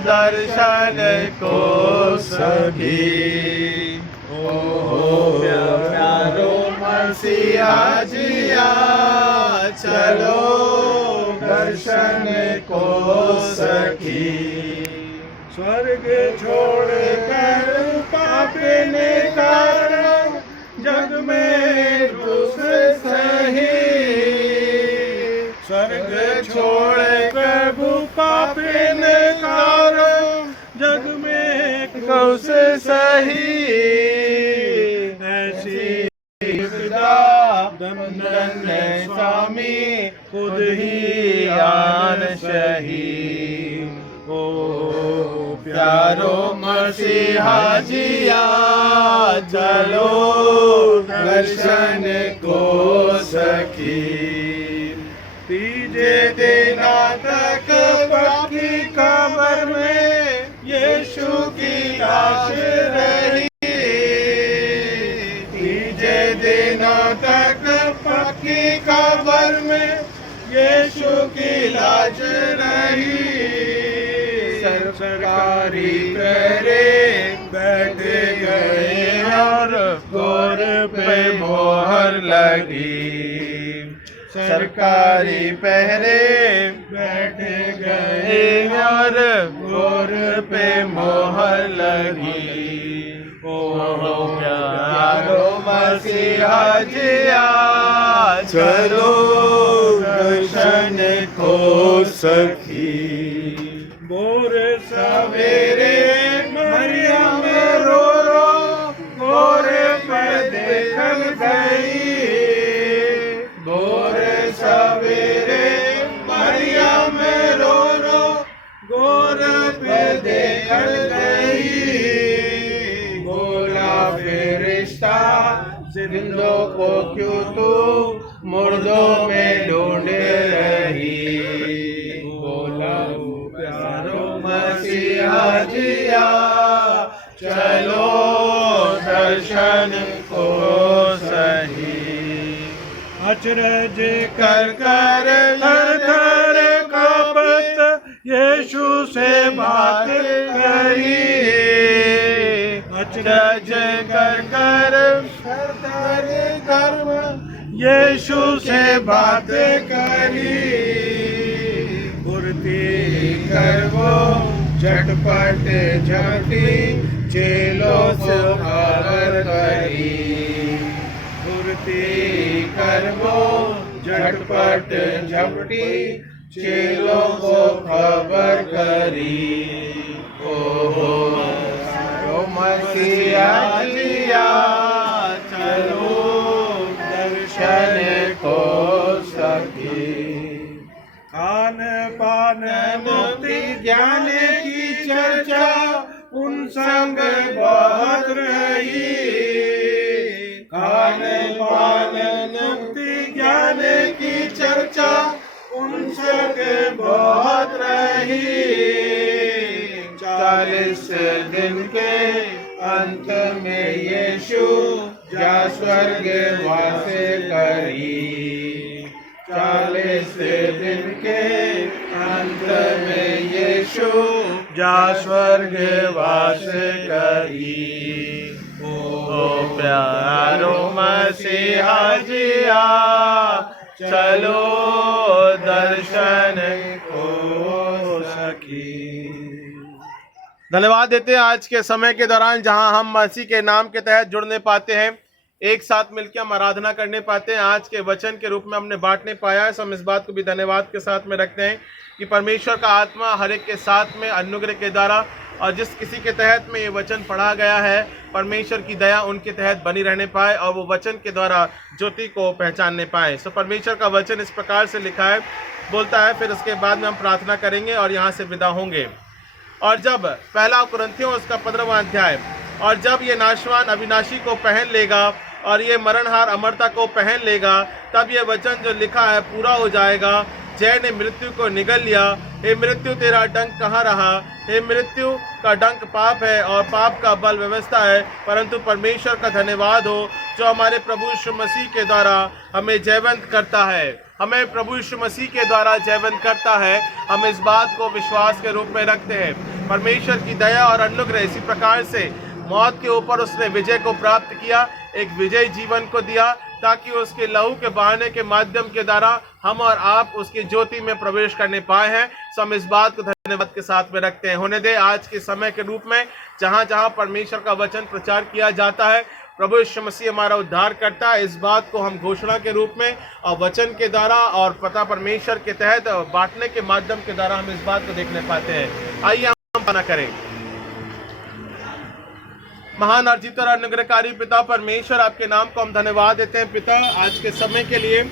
दर्शन को सखी। ओ प्यारो मसीहा जिया, चलो दर्शन को सखी। स्वर्ग छोड़ कर पापी ने कारण जग में दुख सही। स्वर्ग छोड़ प्रभु पापी ने कारण जग में दुख सही। ऐसी विदा धन्य स्वामी खुद ही आन सही। ओ प्यारो मसीहा जिया, चलो दर्शन को सखी। तीजे दिना तक पक्की कब्र में यीशु की लाश रही। तीजे दिना तक पक्की कब्र में यीशु की लाश रही। सरकारी पहरे बैठ गए और गोर पे मोहर लगी। सरकारी पहरे बैठ गए और गोर पे मोहर लगी। ओ प्यारो मसीहा जिया, चलो दर्शन को सखी। भोर सवेरे मरियम रो रो गोरे पर देखल गई। भोर सवेरे मरियम रो रो गोर पे देखल गई। बोला फरिश्ता जिंदों को क्यों तू मुर्दों में ढूंढ रही। बोला प्यारो मसीहा जिया, चलो दर्शन को सही। अचरज कर कर थर थर कांपत यीशु से बात करी। अचरज कर कर थर थर कर यीशु से बात करी। कर वो झटपट झपटी चेलों से खबर करी। फुर्ती कर वो झटपट झपटी चेलों को खबर करी। ओ मसीहा जिया, चलो दर्शन को सखी। खान पान मुक्ति ज्ञान की चर्चा उन संग बहुत रही। खान पान मुक्ति ज्ञान की चर्चा उन संग बहुत रही। 40 दिन के अंत में यीशु जा स्वर्ग वास करी। 40 दिन के अंत में यीशु जा स्वर्ग वास करी। ओ प्यारो मसीहा जिया, चलो दर्शन को सखी। धन्यवाद देते हैं आज के समय के दौरान जहां हम मसीह के नाम के तहत जुड़ने पाते हैं, एक साथ मिलकर हम आराधना करने पाते हैं, आज के वचन के रूप में हमने बांटने पाया है। हम इस बात को भी धन्यवाद के साथ में रखते हैं कि परमेश्वर का आत्मा हर एक के साथ में अनुग्रह के द्वारा और जिस किसी के तहत में ये वचन पढ़ा गया है, परमेश्वर की दया उनके तहत बनी रहने पाए और वो वचन के द्वारा ज्योति को पहचानने पाए। सो परमेश्वर का वचन इस प्रकार से लिखा है, बोलता है, फिर उसके बाद में हम प्रार्थना करेंगे और यहाँ से विदा होंगे। और जब पहला कुरिन्थियों उसका 15वां अध्याय, और जब ये नाशवान अविनाशी को पहन लेगा और ये मरणहार अमरता को पहन लेगा, तब ये वचन जो लिखा है पूरा हो जाएगा। जय ने मृत्यु को निगल लिया। हे मृत्यु तेरा डंक कहाँ रहा? हे मृत्यु का डंक पाप है और पाप का बल व्यवस्था है, परंतु परमेश्वर का धन्यवाद हो जो हमारे प्रभु यीशु मसीह के द्वारा हमें जयवंत करता है। हमें प्रभु यीशु मसीह के द्वारा जयवंत करता है। हम इस बात को विश्वास के रूप में रखते हैं। परमेश्वर की दया और अनुग्रह इसी प्रकार से मौत के ऊपर उसने विजय को प्राप्त किया, एक विजयी जीवन को दिया, ताकि उसके लहू के बहाने के माध्यम के द्वारा हम और आप उसकी ज्योति में प्रवेश करने पाए हैं। सो हम इस बात को धन्यवाद के साथ में रखते हैं। होने दे आज के समय के रूप में जहां जहां परमेश्वर का वचन प्रचार किया जाता है, प्रभु यीशु मसीह हमारा उद्धार करता है, इस बात को हम घोषणा के रूप में और वचन के द्वारा और पता परमेश्वर के तहत बांटने के माध्यम के द्वारा हम इस बात को देखने पाते हैं। आइए हम प्रार्थना करें। महान अर्जित और अनुग्रहकारी पिता परमेश्वर, आपके नाम को हम धन्यवाद देते हैं पिता, आज के समय के लिए,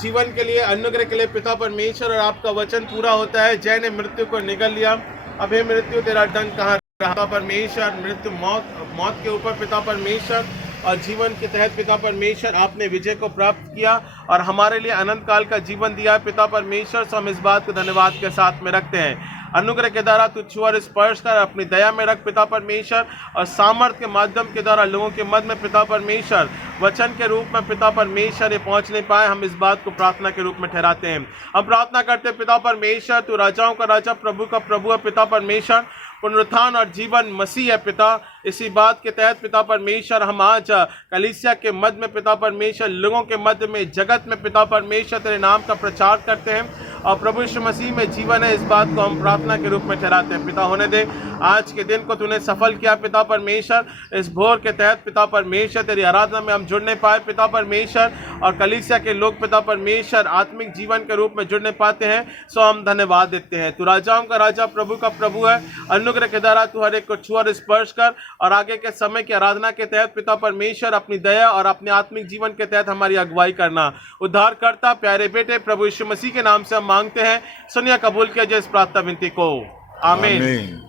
जीवन के लिए, अनुग्रह के लिए पिता परमेश्वर। और आपका वचन पूरा होता है, जय ने मृत्यु को निगल लिया, अब हे मृत्यु तेरा डंक कहाँ रहा परमेश्वर। मृत्यु मौत के ऊपर पिता परमेश्वर और जीवन के तहत पिता परमेश्वर आपने विजय को प्राप्त किया और हमारे लिए अनंत काल का जीवन दिया पिता परमेश्वर। सो हम इस बात को धन्यवाद के साथ में रखते हैं। अनुग्रह के द्वारा तू छू और स्पर्श कर, अपनी दया में रख पिता परमेश्वर, और सामर्थ्य के माध्यम के द्वारा लोगों के मध्य में पिता परमेश्वर वचन के रूप में पिता परमेश्वर ये पहुंच नहीं पाए, हम इस बात को प्रार्थना के रूप में ठहराते हैं। हम प्रार्थना करते हैं पिता परमेश्वर, तू राजाओं का राजा, प्रभु का प्रभु है पिता परमेश्वर, पुनरुत्थान और जीवन मसीह है पिता। इसी बात के तहत पिता परमेश्वर हम आज कलीसिया के मध्य में पिता परमेश्वर, लोगों के मध्य में, जगत में पिता परमेश्वर तेरे नाम का प्रचार करते हैं और प्रभु यीशु मसीह में जीवन है, इस बात को हम प्रार्थना के रूप में ठहराते हैं। पिता होने दे आज के दिन को तूने सफल किया पिता परमेश्वर, इस भोर के तहत पिता परमेश्वर तेरी आराधना में हम जुड़ने पाए पिता परमेश्वर, और कलीसिया के लोग पिता परमेश्वर आत्मिक जीवन के रूप में जुड़ने पाते हैं। सो हम धन्यवाद देते हैं। तू राजाओं का राजा, प्रभु का प्रभु है, अनुग्रह के द्वारा तू हर एक को छू और स्पर्श कर, और आगे के समय की आराधना के तहत पिता परमेश्वर अपनी दया और अपने आत्मिक जीवन के तहत हमारी अगुवाई करना। उद्धार करता प्यारे बेटे प्रभु यीशु मसीह के नाम से हम मांगते हैं, सुनिया कबूल किया जाए इस प्रार्थना विनती को, आमीन।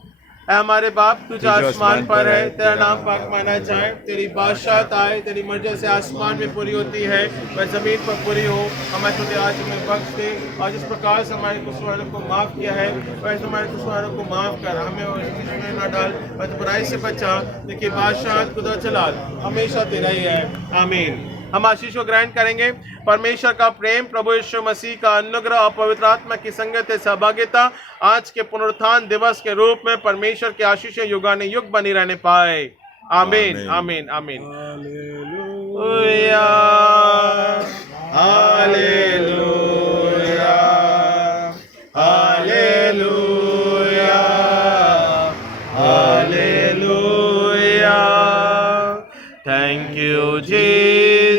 ऐ हमारे बाप तू जो आसमान पर है, तेरा नाम पाक माना जाए, तेरी बादशाहत आए, तेरी मर्जी से आसमान में पूरी होती है वह जमीन पर पूरी हो। हमें तुझे आज में बख्श दे, और जिस प्रकार से हमारे कुशवारों को माफ किया है वैसे हमारे कुशवारों को माफ कर, हमें उसमें न डाल पर बुराई से बचा, देखिए बादशाहत खुदा चलाल हमेशा तेरा ही है, आमीन। हम आशीष को ग्रहण करेंगे। परमेश्वर का प्रेम, प्रभु यीशु मसीह का अनुग्रह और पवित्र आत्मा की संगत सहभागिता आज के पुनरुत्थान दिवस के रूप में परमेश्वर की आशीषें युगानुयुग बनी रहने पाए, आमीन आमीन आमीन। Hallelujah hallelujah hallelujah hallelujah. Thank you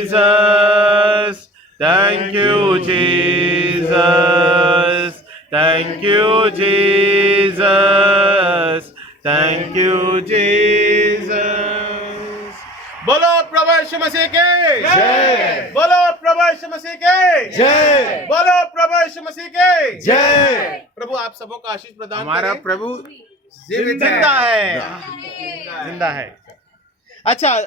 Jesus, thank you Jesus, thank you Jesus, thank you Jesus। बोलो प्रभु यीशु मसीह के जय, बोलो प्रभु यीशु मसीह के जय, बोलो प्रभु यीशु मसीह के जय। प्रभु आप सबों का आशीष प्रदान करें। हमारा प्रभु जिंदा है, जिंदा है। अच्छा।